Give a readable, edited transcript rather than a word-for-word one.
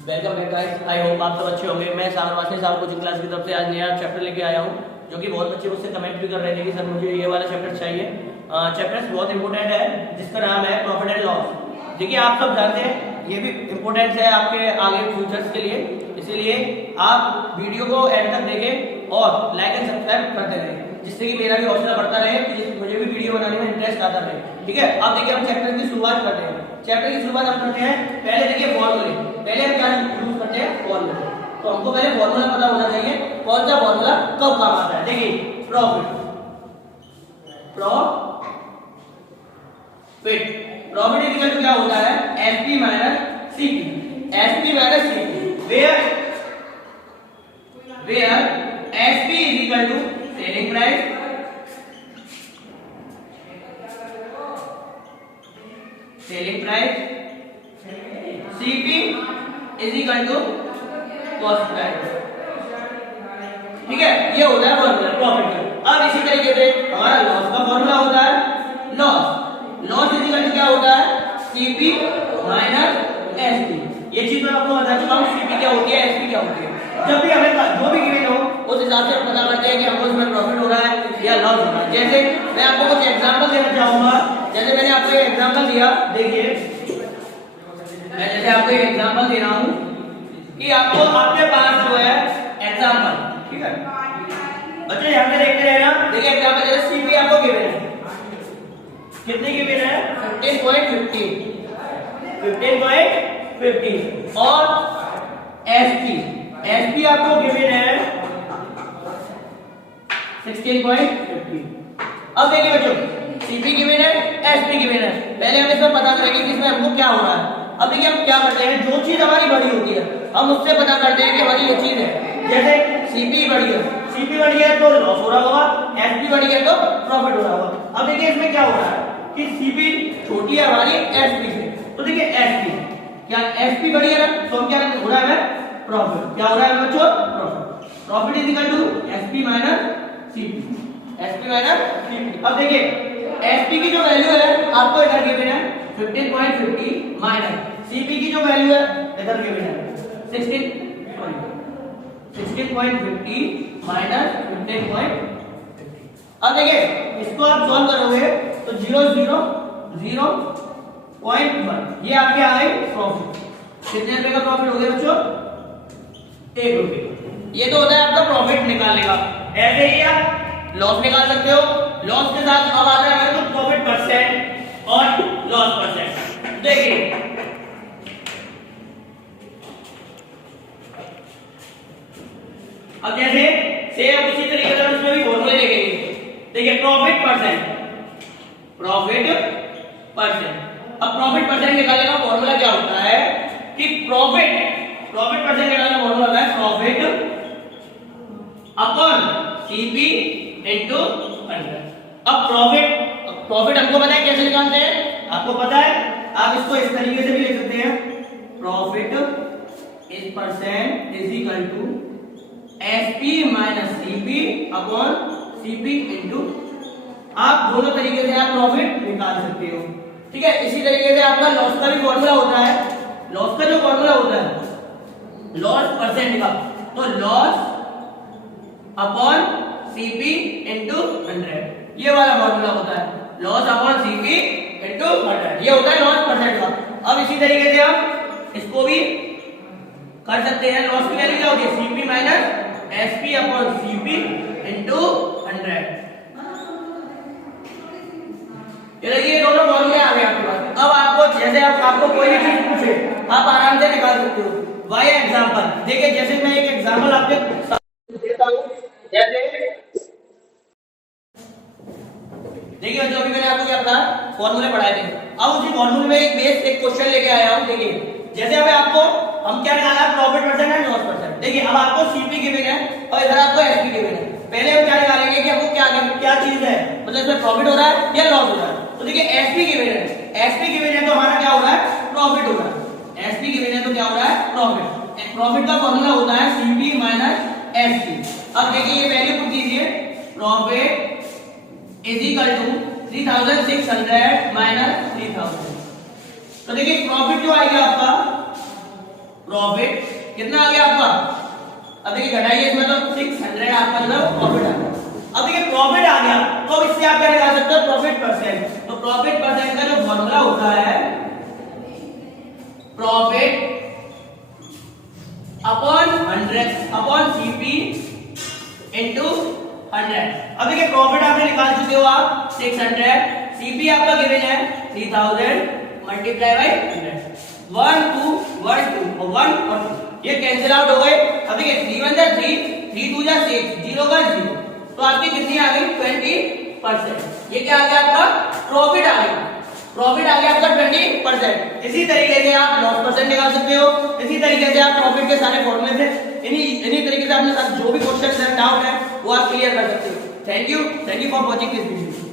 Welcome back guys, I hope आप सब अच्छे होंगे। मैं सागर वासनी साहब कोचिंग क्लास की तरफ से आज नया चैप्टर लेके आया हूँ, जो कि बहुत बच्चे मुझसे कमेंट भी कर रहे थे कि सर मुझे ये वाला चैप्टर चाहिए। चैप्टर बहुत इंपॉर्टेंट है, जिसका नाम है प्रॉफिट एंड लॉस। देखिए, आप सब जानते हैं ये भी इंपॉर्टेंट है आपके आगे फ्यूचर्स के लिए, इसीलिए आप वीडियो को एंड तक देखें और लाइक एंड सब्सक्राइब करते रहें, जिससे कि मेरा भी हौसला बढ़ता रहे, मुझे भी वीडियो बनाने में इंटरेस्ट आता रहे। ठीक है, अब देखिए हम चैप्टर की शुरुआत करते हैं। चैप्टर की शुरुआत हम करते हैं, पहले देखिए फॉर्मूले। पहले हम क्या यूज करते हैं? फॉर्मूले। तो हमको पहले फॉर्मूला पता होना चाहिए, कौन सा फॉर्मूला कब काम आता है। देखिए, प्रॉफिट इक्वल टू क्या होता है? SP minus CP. SP minus CP, where SP is equal to selling price CP is equal to cost price. ठीक है, ये होता है फॉर्मूला प्रॉफिट का। अब इसी तरीके से हमारा लॉस का फॉर्मूला होता है लॉस इज इक्वल टू क्या होता है? CP minus SP. ये चीज मैं आपको बता चुका हूं, सीपी क्या होती है, एसपी क्या होती है। जब भी हमें जो भी गिवन हो उस हिसाब से पता करते हैं कि हमको इसमें प्रॉफिट हो रहा है या लॉस हो रहा है। जैसे मैं आपको कुछ एग्जांपल देना चाहूंगा। जैसे मैंने आपको ये एग्जांपल दिया, देखिए मैं जैसे आपको एक एग्जांपल दे रहा हूं कि आपको आपके पास जो है एग्जांपल, ठीक है बच्चे यहां पे देखते रहना। देखिए एग्जांपल जैसे सीपी आपको गिवन है, कितने गिवन है? 15.50 और एसपी आपको गिवन है 16.50। अब देखिए बच्चों, सीपी गिवन है, एसपी गिवन है। पहले हम इसमें पता करेंगे कि इसमें हमको क्या हो रहा है। अब देखिए हम क्या करते हैं, जो चीज हमारी बड़ी होती है हम उससे पता करते हैं कि हमारी ये चीज है। जैसे सीपी बढ़ी है तो लॉस हो रहा होगा, एसपी बढ़ी है तो प्रॉफिट हो रहा होगा। अब देखिए इसमें क्या हो रहा है कि सीपी छोटी है हमारी एसपी से, तो देखिए एसपी क्या एसपी बढ़ी है ना, तो क्या हो रहा है? प्रॉफिट। क्या हो रहा है बच्चों? Profit is equal to SP minus CP. अब देखिए एसपी की जो वैल्यू है आपको इधर गिवन है 15.50 माइनस सीपी की जो वैल्यू है इधर गिवन है 16.50 माइनस 15.50। अब देखिए इसको आप सॉल्व करोगे तो 0.1 ये आपके आ गए प्रॉफिट। कितने रुपए का प्रॉफिट हो गया बच्चों? 1 रुपए। ये तो होता है आपका प्रॉफिट निकालने का। ऐसे ही आप लॉस निकाल सकते हो। लॉस के साथ अब आता है तो प्रॉफिट परसेंट और लॉस परसेंट। देखिए अब जैसे सेम उसी तरीके से उसमें भी फॉर्मूले लिखेंगे। देखिए प्रॉफिट परसेंट। अब प्रॉफिट परसेंट निकालने का फॉर्मूला क्या होता है कि प्रॉफिट परसेंट निकालने का फॉर्मूला होता है प्रॉफिट अपॉन सीपी इनटू 100। अब प्रॉफिट हमको पता है कैसे निकालते हैं, आपको पता है। आप इसको इस तरीके से भी लिख सकते हैं, profit is percent is equal to SP minus CP upon CP into. आप दोनों तरीके से आप प्रॉफिट निकाल सकते हो। ठीक है, इसी तरीके से आपका लॉस का भी फॉर्मूला होता है। लॉस का जो फॉर्मूला होता है लॉस परसेंट का, तो लॉस अपॉन सीपी इनटू 100, ये वाला फॉर्मूला होता है। लॉस अपॉन सीपी इनटू 100, ये होता है लॉस परसेंट का। अब इसी तरीके से आप इसको भी कर सकते हैं। लॉस की वैल्यू क्या होगी? CP minus SP upon CP into 100। ये देखिए दोनों फॉर्मूले आ गए आपके पास। अब आपको जैसे आपको कोई भी चीज पूछे आप आराम से निकाल सकते हो। वाई एग्जांपल देखिए, जैसे मैं एक एग्जांपल आपके देता हूं। जैसे देखिए जो भी मैंने आपको क्या बताया, फॉर्मूले पढ़ाए थे। अब उसी फॉर्मूले में एक क्वेश्चन लेके आया हूं। देखिए जैसे अभी आपको हम क्या निकालना है? Profit percent and loss percent. देखिए अब आपको सीपी गिवन है और इधर आपको एसपी गिवन है। पहले हम क्या निकालेंगे कि हमको क्या चीज है, मतलब इसमें प्रॉफिट हो रहा है या लॉस हो रहा है। तो देखिए एसपी गिवन है तो हमारा क्या हो रहा है? प्रॉफिट हो रहा है। एसपी गिवन है तो क्या हो रहा है? प्रॉफिट का फॉर्मूला होता है सीपी माइनस एसपी। अब देखिए ये वैल्यू पुट कीजिए, profit is equal to 3600 minus 3000। तो देखिए प्रॉफिट जो आएगा आपका प्रॉफिट कितना आ गया आपका, अब देखिए घटाइए इसमें तो 600 आपका जो है प्रॉफिट आ गया। अब देखिए प्रॉफिट आ गया तो इससे आप क्या निकाल सकते हो, प्रॉफिट परसेंट। तो प्रॉफिट परसेंट का जो फॉर्मूला होता है profit upon 100 upon CP into 100। अब देखिए प्रॉफिट आपने निकाल चुके हो आप 600, सीपी आपका गिवन है 3000 मल्टीप्लाई बाय 100, 1 2 1 2 और 1 और 2 ये कैंसिल आउट हो गए। अब देखिए 3 1 जा 3, 3 2 जा 6, 0 का 0, तो आपकी कितनी आ गई 20%। ये क्या आ गया आपका प्रॉफिट आ गया, प्रॉफिट आ गया आपका 20%। इसी तरीके से आप लॉस परसेंट निकाल सकते हो, इसी तरीके से आप प्रॉफिट के सारे फॉर्मूले से इन्हीं तरीके से आपने जो भी क्वेश्चन है डाउट है वो आप क्लियर कर सकते हो। Thank you for watching this video.